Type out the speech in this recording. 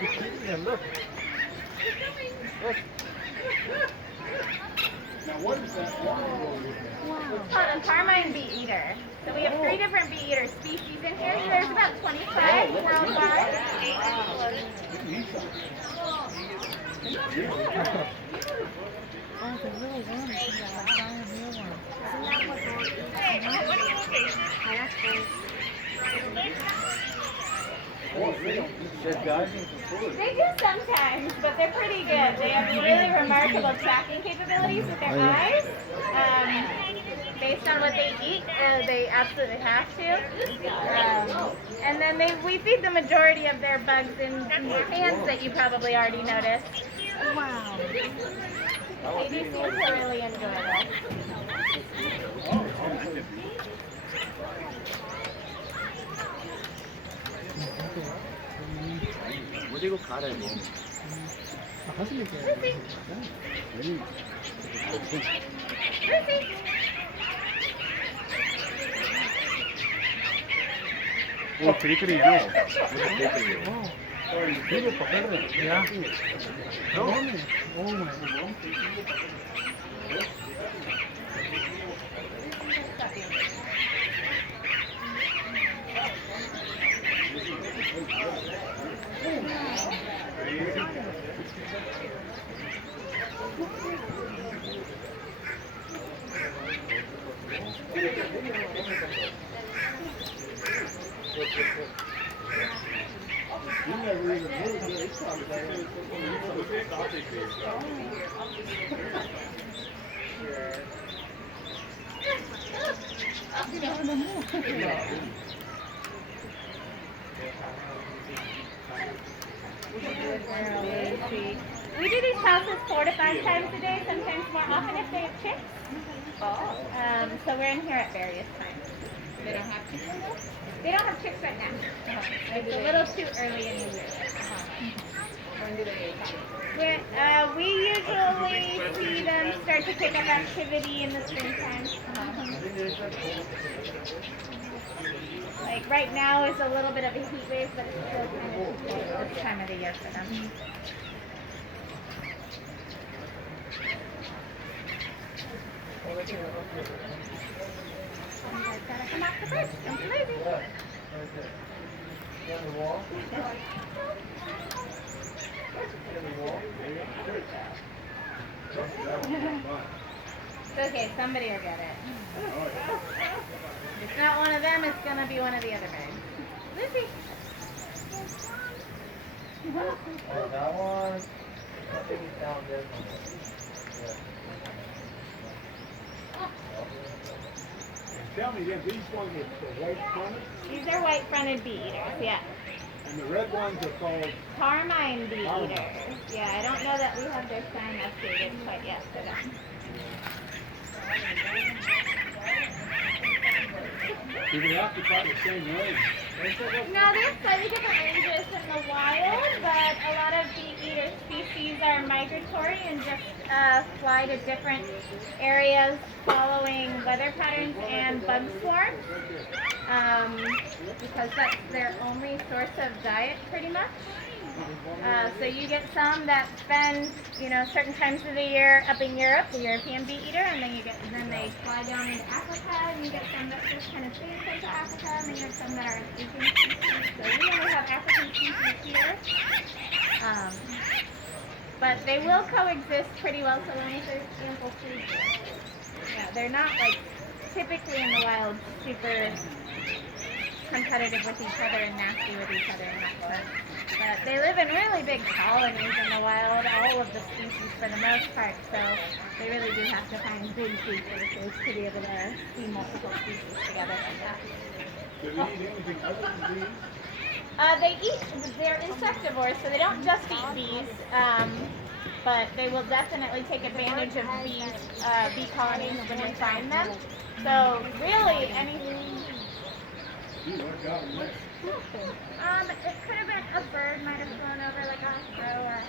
Yeah, look. Look. Now what is that? It's called a carmine bee eater. So we have 3 different bee eater species in here. So there's about 25 worldwide. Oh, the little worms. Yeah, like giant mealworms. Isn't that what they're They do sometimes, but they're pretty good. They have really remarkable tracking capabilities with their eyes. Based on what they eat, they absolutely have to. And then we feed the majority of their bugs in pans that you probably already noticed. Wow. They do seem to really enjoy this. 어디로 가래 뭐. 가슴이 있어요. Oh, bakery, no. Yeah. Oh my. We do these houses 4 to 5 times a day, sometimes more often if they have chicks. So we're in here at various times. They don't have chicks right now? They don't have chicks right now. It's a little too early in the year. When do they come? We usually see them start to pick up activity in the springtime. Like right now is a little bit of a heat wave, but it's still kind of this time of the year for them. Gotta come off the bridge. Don't be lazy. It's okay, somebody will get it. If it's not one of them, it's gonna be one of the other birds. Lizzie. That one. I think it's down there. Tell me again, these ones are the white fronted, These are white-fronted bee eaters, yeah. and the red ones are called. Carmine bee eaters. Yeah, I don't know that we have their sign updated quite yet for them. Do they occupy the same range? No, they have slightly different ranges in the wild, but a lot of bee eater species are migratory and just fly to different areas following weather patterns and bug swarms, because that's their only source of diet pretty much. So you get some that spend, certain times of the year up in Europe, the European bee eater, and then they fly down into Africa, and you get some that just kind of stay in Central Africa, and then you have some that are Asian species. So we only have African species here. But they will coexist pretty well so long as there's ample food. Yeah, they're not like typically in the wild super competitive with each other and nasty with each other in that sense. But they live in really big colonies in the wild, all of the species for the most part, so they really do have to find big food sources to be able to see multiple species together like that. Do they eat anything other than bees? They're insectivores, so they don't just eat bees, but they will definitely take advantage of bee colonies when they find them. So really anything. Gee, what got them there? It could have been a bird might have flown over like a crow or a